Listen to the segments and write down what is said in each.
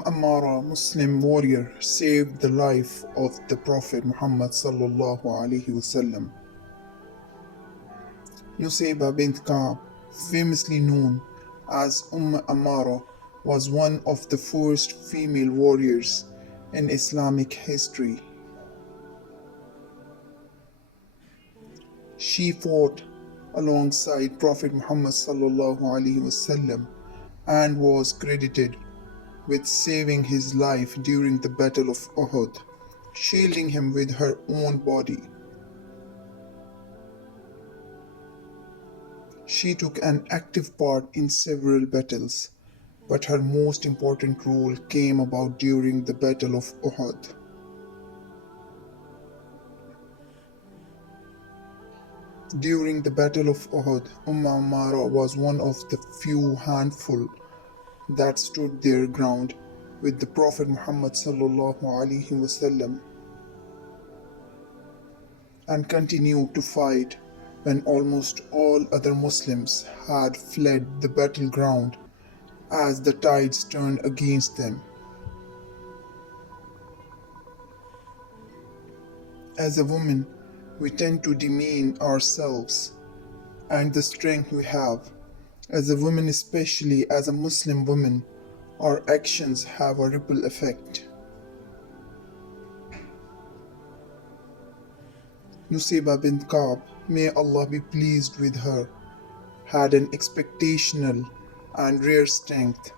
Ammara, Muslim warrior, saved the life of the Prophet Muhammad sallallahu alaihi wasallam. Nusaybah Bint Ka'ab, famously known as Ammara, was one of the first female warriors in Islamic history. She fought alongside Prophet Muhammad sallallahu alaihi wasallam and was credited with saving his life during the Battle of Uhud, shielding him with her own body. She took an active part in several battles, but her most important role came about during the Battle of Uhud. During the Battle of Uhud, Ammara was one of the few handful that stood their ground with the Prophet Muhammad sallallahu alaihi wasallam and continued to fight when almost all other Muslims had fled the battleground as the tides turned against them. As a woman, we tend to demean ourselves and the strength we have. As a woman, especially as a Muslim woman, our actions have a ripple effect. Nusaybah bint Ka'ab, may Allah be pleased with her, had an exceptional and rare strength.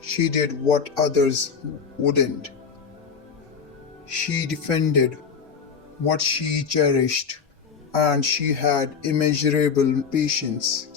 She did what others wouldn't. She defended what she cherished, and she had immeasurable patience.